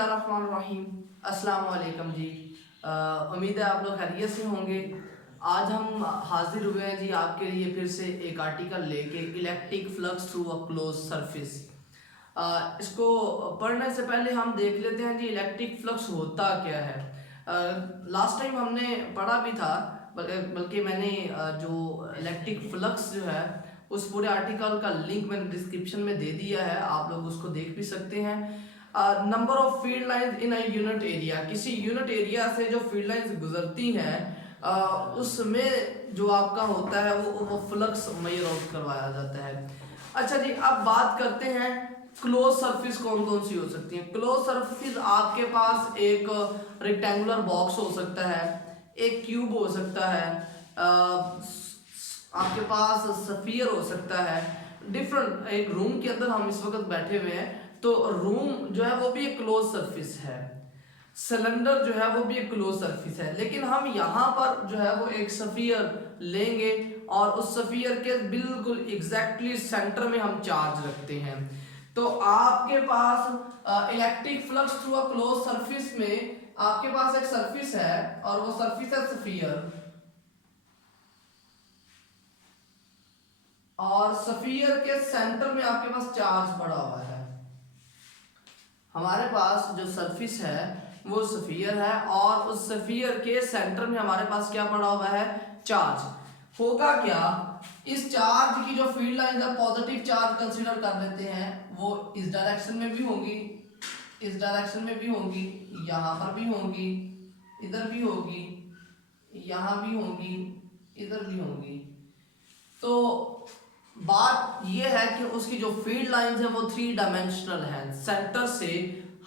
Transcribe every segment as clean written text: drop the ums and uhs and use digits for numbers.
रहीम अस्सलाम वालेकुम जी। उम्मीद है आप लोग खैरियत से होंगे। आज हम हाजिर हुए हैं जी आपके लिए फिर से एक आर्टिकल लेके, electric flux through a close surface. इसको पढ़ने से पहले हम देख लेते हैं जी इलेक्ट्रिक फ्लक्स होता क्या है। लास्ट टाइम हमने पढ़ा भी था, बल्कि मैंने जो इलेक्ट्रिक फ्लक्स जो है उस पूरे आर्टिकल का लिंक मैंने डिस्क्रिप्शन में दे दिया है, आप लोग उसको देख भी सकते हैं। Number of field lines in a unit area, किसी यूनिट एरिया से जो फील्ड लाइंस गुजरती हैं उसमें जो आपका होता है वो फ्लक्स मेजर आउट करवाया जाता है। अच्छा जी, अब बात करते हैं क्लोज सरफेस कौन कौन सी हो सकती है। क्लोज सरफेस आपके पास एक रेक्टेंगुलर बॉक्स हो सकता है, एक क्यूब हो सकता है, आपके पास स्फीयर हो सकता है। डिफरेंट, एक रूम के अंदर हम इस वक्त बैठे हुए हैं तो रूम जो है वो भी एक क्लोज सरफेस है, सिलेंडर जो है वो भी एक क्लोज सरफेस है। लेकिन हम यहाँ पर जो है वो एक स्फीयर लेंगे और उस स्फीयर के बिल्कुल एग्जैक्टली सेंटर में हम चार्ज रखते हैं। तो आपके पास electric flux through a close surface में आपके पास एक सरफेस है और वो सरफेस है स्फीयर, और स्फीयर के सेंटर में आपके पास चार्ज पड़ा हुआ है। हमारे पास जो सरफेस है वो स्फीयर है और उस स्फीयर के सेंटर में हमारे पास क्या पड़ा हुआ है, चार्ज। होगा क्या, इस चार्ज की जो फील्ड लाइन है पॉजिटिव चार्ज कंसीडर कर लेते हैं, वो इस डायरेक्शन में भी होगी, इस डायरेक्शन में भी होगी, यहाँ पर भी होगी, इधर भी होगी, यहाँ भी होगी, इधर भी होगी। तो बात यह है कि उसकी जो फील्ड लाइंस है वो 3 डायमेंशनल है, सेंटर से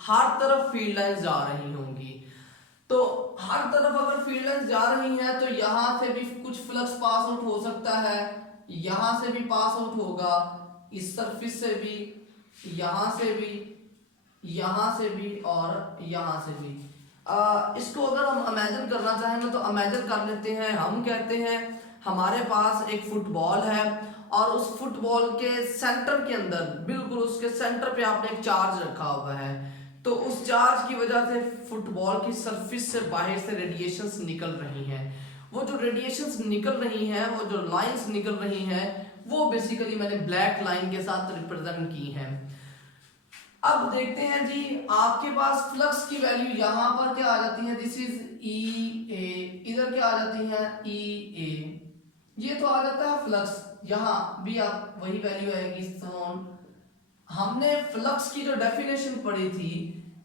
हर तरफ फील्ड लाइंस जा रही होंगी। तो हर तरफ अगर फील्ड लाइंस जा रही हैं तो यहां से भी कुछ फ्लक्स पास आउट हो सकता है, यहां से भी पास आउट होगा, इस सरफेस से भी, यहां से भी, यहां से भी और यहां से भी। इसको अगर हम इमेजिन करना चाहें ना तो इमेजिन कर लेते हैं। हम कहते हैं हमारे पास एक फुटबॉल है और उस फुटबॉल के सेंटर के अंदर, बिल्कुल उसके सेंटर पे आपने एक चार्ज रखा हुआ है। तो उस चार्ज की वजह से फुटबॉल की सरफेस से बाहर से रेडिएशंस निकल रही हैं। वो जो रेडिएशंस निकल रही हैं, वो जो लाइंस निकल रही हैं, वो बेसिकली मैंने ब्लैक लाइन के साथ रिप्रेजेंट की हैं। अब देखते हैं जी, आपके पास फ्लक्स की वैल्यू यहां पर क्या आ जाती है, दिस इज ई ए, इधर क्या आ जाती है ई ए, ये तो आ जाता है फ्लक्स। यहां भी आप वही वैल्यू आएगी सोन। हमने फ्लक्स की जो डेफिनेशन पढ़ी थी,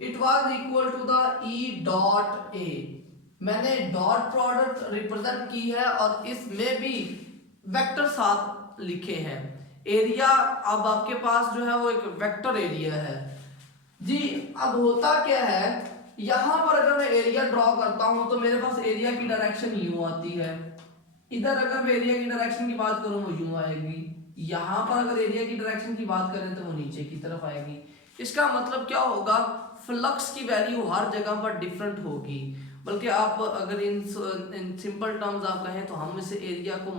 it was equal to the E dot A. मैंने डॉट प्रोडक्ट रिप्रेजेंट की है और इसमें भी वेक्टर साथ लिखे हैं। एरिया अब आपके पास जो है वो एक वेक्टर एरिया है जी। अब होता क्या है, यहां पर अगर मैं एरिया ड्रॉ करता हूं तो मेरे पास एरिया की डायरेक्शन यूं आती है, इधर अगर मैं एरिया की डायरेक्शन की बात करूं वो यूं आएगी, यहां पर अगर एरिया की डायरेक्शन की बात करें तो वो नीचे की तरफ आएगी। इसका मतलब क्या होगा, फ्लक्स की वैल्यू हर जगह पर डिफरेंट होगी। बल्कि आप अगर इन सिंपल टर्म्स आप कहें तो हम इसे एरिया को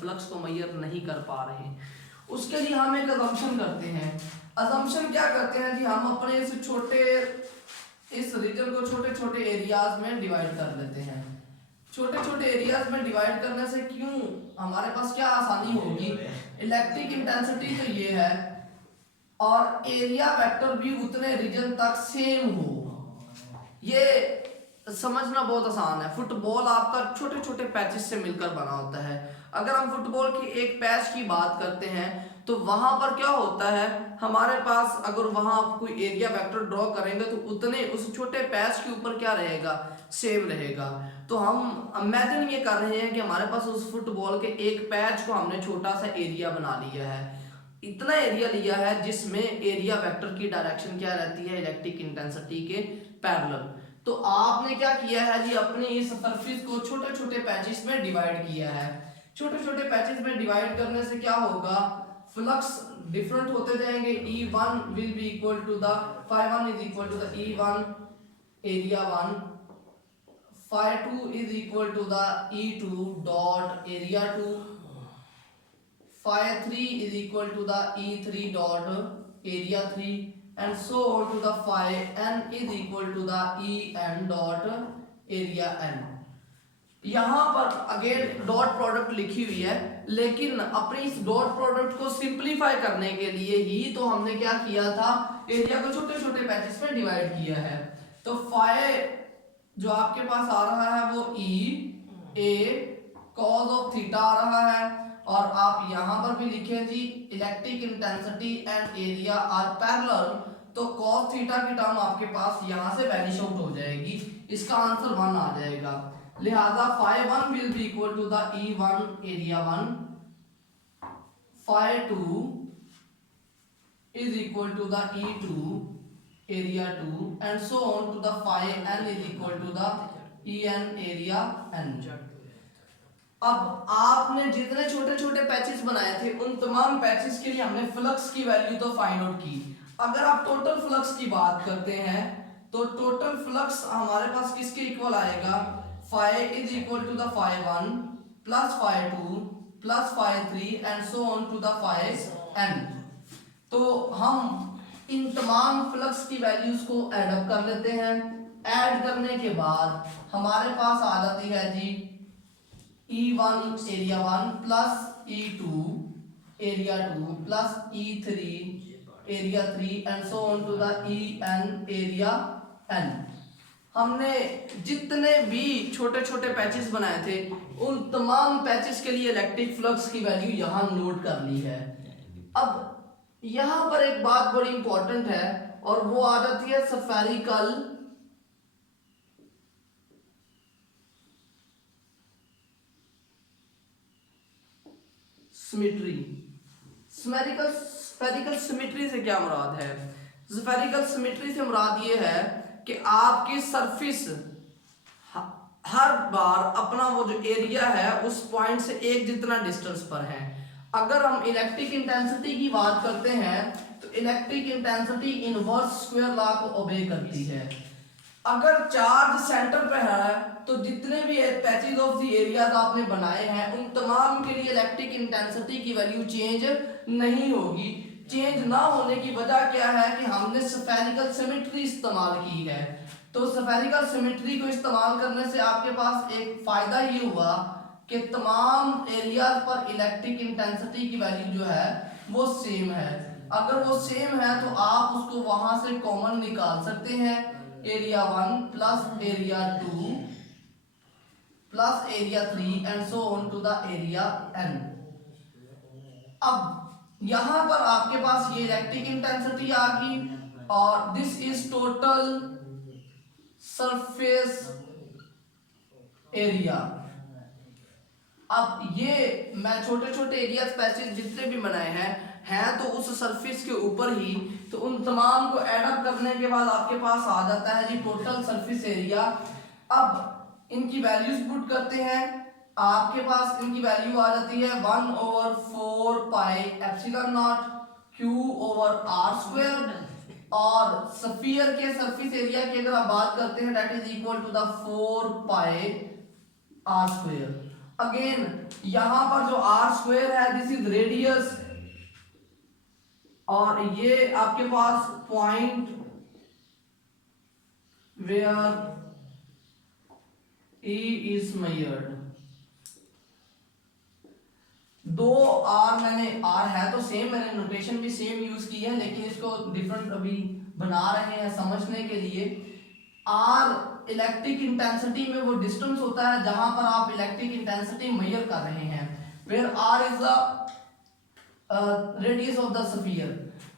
फ्लक्स को मेजर नहीं कर पा रहे। उसके लिए हम एक अजम्पशन करते हैं। अजम्पशन क्या करते हैं जी, हम अपने इस रीजन को छोटे छोटे एरियाज में डिवाइड कर लेते हैं। छोटे छोटे एरियाज में डिवाइड करने से क्यों हमारे पास क्या आसानी होगी, इलेक्ट्रिक इंटेंसिटी तो ये है और एरिया वेक्टर भी उतने रीजन तक सेम हो, ये समझना बहुत आसान है। फुटबॉल आपका छोटे छोटे पैचेस से मिलकर बना होता है। अगर हम फुटबॉल की एक पैच की बात करते हैं तो वहां पर क्या होता है, हमारे पास अगर वहां आप कोई एरिया वेक्टर ड्रॉ करेंगे तो उतने उस छोटे पैच के ऊपर क्या रहेगा, सेम रहेगा। तो हम इमेजिन ये कर रहे हैं कि हमारे पास उस फुटबॉल के एक पैच को हमने छोटा सा एरिया बना लिया है, इतना एरिया लिया है जिसमें एरिया वेक्टर की डायरेक्शन क्या रहती है, इलेक्ट्रिक इंटेंसिटी के पैरेलल। तो आपने क्या किया है जी, अपने इस सरफेस को छोटे छोटे पैचेस में डिवाइड किया है। छोटे छोटे पैचेस में डिवाइड करने से क्या होगा, फ्लक्स डिफरेंट होते जाएंगे। E1 will be equal to the phi1 is equal to the E1 area 1, phi2 is equal to the E2 dot area 2, phi3 is equal to the E3 dot area 3, and so on to the phi n is equal to the E n dot area n। यहाँ पर again dot product लिखी हुई है, लेकिन अपने इस dot product को simplify करने के लिए ही तो हमने क्या किया था, एरिया को छोटे छोटे पैचेस में डिवाइड किया है। तो फाई जो आपके पास आ रहा है वो E A cos of theta आ रहा है, और आप यहां पर भी लिखें जी electric intensity and area are parallel, तो कॉस थीटा की टर्म आपके पास यहां से वैनिश आउट हो जाएगी, इसका आंसर 1 आ जाएगा। लिहाजा phi 1 will be equal to the E1 area 1, phi 2 is equal to the E2 area 2 and so on to the phi n is equal to the En area n। अब आपने जितने छोटे छोटे पैचेस बनाए थे उन तमाम पैचेस के लिए हमने फ्लक्स की वैल्यू तो फाइंड आउट की। अगर आप टोटल फ्लक्स की बात करते हैं तो टोटल फ्लक्स हमारे पास किसके इक्वल आएगा, phi is equal to the phi 1 plus phi 2 plus phi 3 and so on to the phi n। तो हम इन तमाम फ्लक्स की वैल्यूज को ऐड अप कर लेते हैं। ऐड करने के बाद हमारे पास आ जाती है जी E1 area 1 plus E2 area 2 plus E3 area 3 and so on to the En area n। हमने जितने भी छोटे छोटे पैचेस बनाए थे उन तमाम पैचेस के लिए इलेक्ट्रिक फ्लक्स की वैल्यू यहां नोट कर ली है। अब यहां पर एक बात बड़ी इंपॉर्टेंट है और वो आ जाती है स्फेरिकल सिमेट्री। स्फेरिकल सिमेट्री से क्या मुराद है, स्फेरिकल सिमेट्री से मुराद ये है कि आपकी सरफेस हर बार अपना वो जो एरिया है उस पॉइंट से एक जितना डिस्टेंस पर है। अगर हम इलेक्ट्रिक इंटेंसिटी की बात करते हैं तो electric intensity inverse square law को ओबे करती है। अगर चार्ज सेंटर पे है तो जितने भी पैचेस ऑफ द एरियाज आपने बनाए हैं उन तमाम के लिए इलेक्ट्रिक इंटेंसिटी की वैल्यू चेंज नहीं होगी। चेंज ना होने की वजह क्या है कि हमने स्फेरिकल सिमेट्री इस्तेमाल की है। तो स्फेरिकल सिमेट्री को इस्तेमाल करने से आपके पास एक फायदा ये हुआ कि तमाम एरियाज पर इलेक्ट्रिक इंटेंसिटी की वैल्यू जो है वो सेम है। अगर वो सेम है तो आप उसको वहां से कॉमन निकाल सकते हैं, area 1 plus area 2 plus area 3 and so on to the area n। अब यहां पर आपके पास ये इलेक्ट्रिक इंटेंसिटी आ गई और this is total surface area. अब ये मैं छोटे छोटे एरियाज पैचेस जितने भी बनाए हैं तो उस सरफेस के ऊपर ही, तो उन तमाम को ऐड अप करने के बाद आपके पास आ जाता है जी टोटल सरफेस एरिया। अब इनकी वैल्यूज पुट करते हैं, आपके पास इनकी वैल्यू आ जाती है 1/4 pi epsilon naught Q over r square, और स्फीयर के सरफेस एरिया की अगर आप बात करते हैं that is equal to the 4 pi r square. Again यहां पर जो r स्क्वायर है दिस इज रेडियस, और ये आपके पास point where E is measured। दो R मैंने R है तो सेम, मैंने नोटेशन भी सेम यूज की है लेकिन इसको डिफरेंट अभी बना रहे हैं समझने के लिए। R इलेक्ट्रिक इंटेंसिटी में वो डिस्टेंस होता है जहां पर आप इलेक्ट्रिक इंटेंसिटी मेजर कर रहे हैं, where R is the radius of the sphere.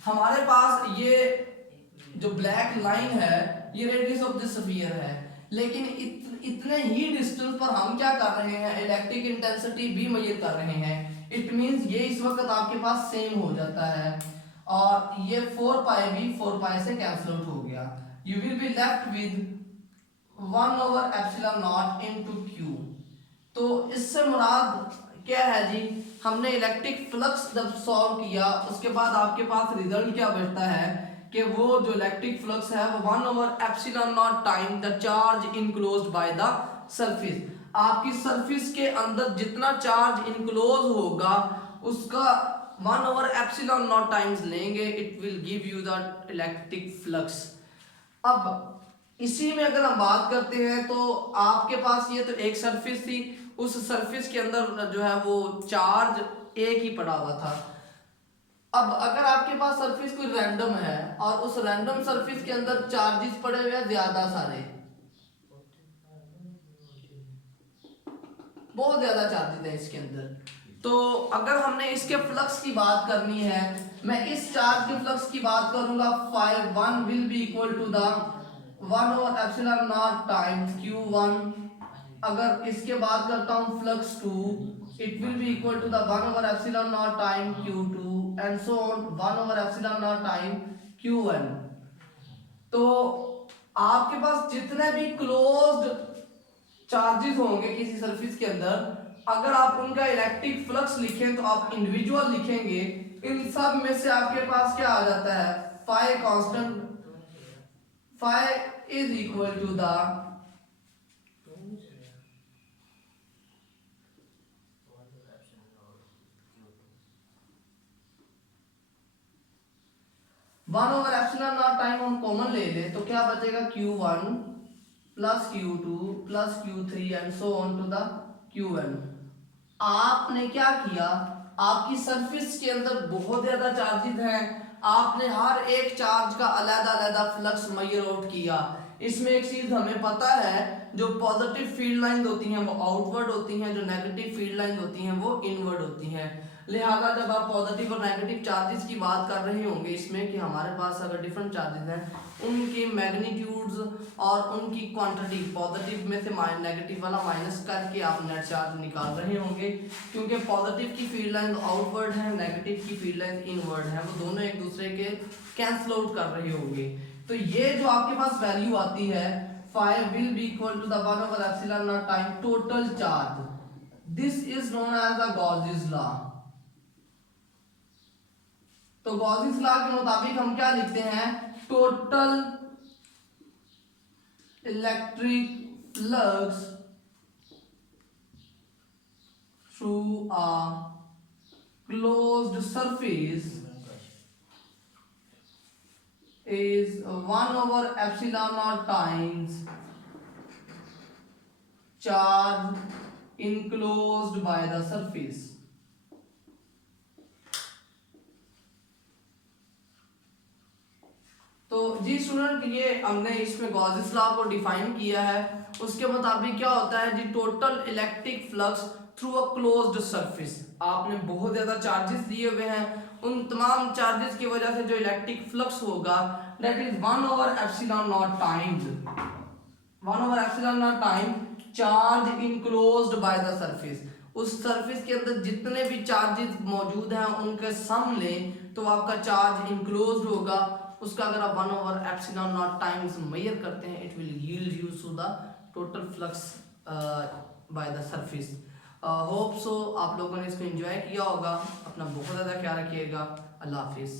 हमारे पास ये जो ब्लैक लाइन है ये रेडियस ऑफ द स्फीयर है, लेकिन इतने ही डिस्टेंस पर हम क्या कर रहे हैं, इलेक्ट्रिक इंटेंसिटी भी मेजर कर रहे हैं। इट मींस ये इस वक्त आपके पास सेम हो जाता है और ये 4 पाई भी 4 पाई से कैंसिल आउट हो गया। You will be left with 1 over epsilon not into Q। तो इससे मुराद क्या है जी, हमने इलेक्ट्रिक फ्लक्स जब सॉल्व किया उसके बाद आपके पास रिजल्ट क्या बचता है कि वो जो इलेक्ट्रिक फ्लक्स है वो 1 over epsilon not time the charge enclosed by the surface. आपकी सरफेस के अंदर जितना चार्ज इनक्लोज होगा उसका 1/ε0 टाइम्स लेंगे, it will give you the electric flux. अब इसी में अगर हम बात करते हैं तो आपके पास ये तो एक सरफेस थी, उस सरफेस के अंदर जो है वो चार्ज एक ही पड़ा हुआ था। अब अगर आपके पास सरफेस कोई रैंडम है और उस रैंडम सरफेस के अंदर चार्जेस पड़े हुए हैं ज्यादा सारे, बहुत ज्यादा चार्जेस है इसके अंदर, तो अगर हमने इसके फ्लक्स की बात करनी है, मैं इस चार्ज के फ्लक्स की बात करूंगा, phi 1 will be equal to the 1/ε0 times q1। अगर इसके बात करता हूं flux 2, it will be equal to the 1/ε0 time q2 and so on 1/ε0 time qn। तो आपके पास जितने भी क्लोज्ड चार्जेस होंगे किसी सरफेस के अंदर, अगर आप उनका इलेक्ट्रिक फ्लक्स लिखें तो आप इंडिविजुअल लिखेंगे, इन सब में से आपके पास क्या आ जाता है, phi constant, phi is equal to the 1/ε0 time हम कॉमन ले ले तो क्या बचेगा, q1 plus q2 plus q3 and so on to the qn। आपने क्या किया, आपकी सरफेस के अंदर बहुत ज्यादा चार्जेस हैं, आपने हर एक चार्ज का अलग अलग फ्लक्स मेजर आउट किया। इसमें एक चीज हमें पता है, जो पॉजिटिव फील्ड लाइन होती हैं वो आउटवर्ड होती हैं, जो नेगेटिव फील्ड लाइन होती हैं वो इनवर्ड होती हैं। लिहाजा जब आप पॉजिटिव और नेगेटिव चार्जेस की बात कर रहे होंगे इसमें, कि हमारे पास अगर डिफरेंट चार्जेस हैं, उनके मैग्नीट्यूड्स और उनकी क्वांटिटी, पॉजिटिव में से नेगेटिव वाला माइनस करके आप नेट चार्ज निकाल रहे होंगे, क्योंकि पॉजिटिव की फील्ड लाइन आउटवर्ड है, नेगेटिव की फील्ड लाइन इनवर्ड है, वो दोनों एक दूसरे के कैंसिल आउट कर रहे होंगे। तो ये जो आपके पास वैल्यू आती है, 5 will be equal to the 1/ε0 time total charge, this is known as the Gauss's law। तो गॉसिस लॉ के मुताबिक हम क्या लिखते हैं, total electric flux through a closed surface is 1/ε0 times charge enclosed by the surface। तो जी स्टूडेंट, ये हमने इसमें गॉसिस लॉ को डिफाइन किया है। उसके मुताबिक क्या होता है जी, total electric flux through a closed surface. आपने बहुत ज्यादा चार्जेस दिए हुए हैं, उन तमाम चार्जेस की वजह से जो इलेक्ट्रिक फ्लक्स होगा that is 1/ε0 times 1/ε0 time charge enclosed by the surface. उस सरफेस के अंदर जितने भी चार्जेस मौजूद हैं उनके सम लें तो आपका चार्ज इनक्लोज्ड होगा। उसका अगर आप 1/ε0 टाइम्स मेजर करते हैं, it will yield you to the total flux by the surface. Hope so आप लोगों ने इसको एंजॉय किया होगा। अपना बहुत ज़्यादा ख्याल रखिएगा। अल्लाह हाफिज़।